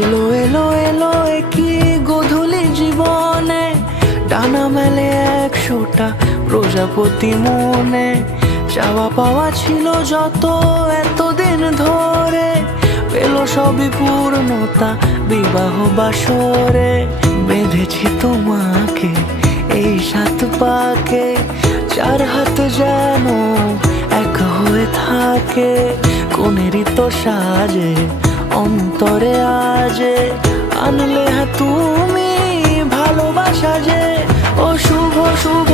এলো এলো এলো একই গধূলি জীবনে, ডানা মেলে 100টা প্রজাপতি মনে। চাওয়া পাওয়া ছিল যত এতদিন ধরে, পেল সবই পূর্ণতা বিবাহ বাসরে। বেঁধেছি তোমাকে এই 7 পাকে, 4 হাত যেন এক হয়ে থাকে। কোনেরই তো সাজে অন্তরে আজে, আনলে তুমি ভালোবাসা যে। ও শুভ শুভ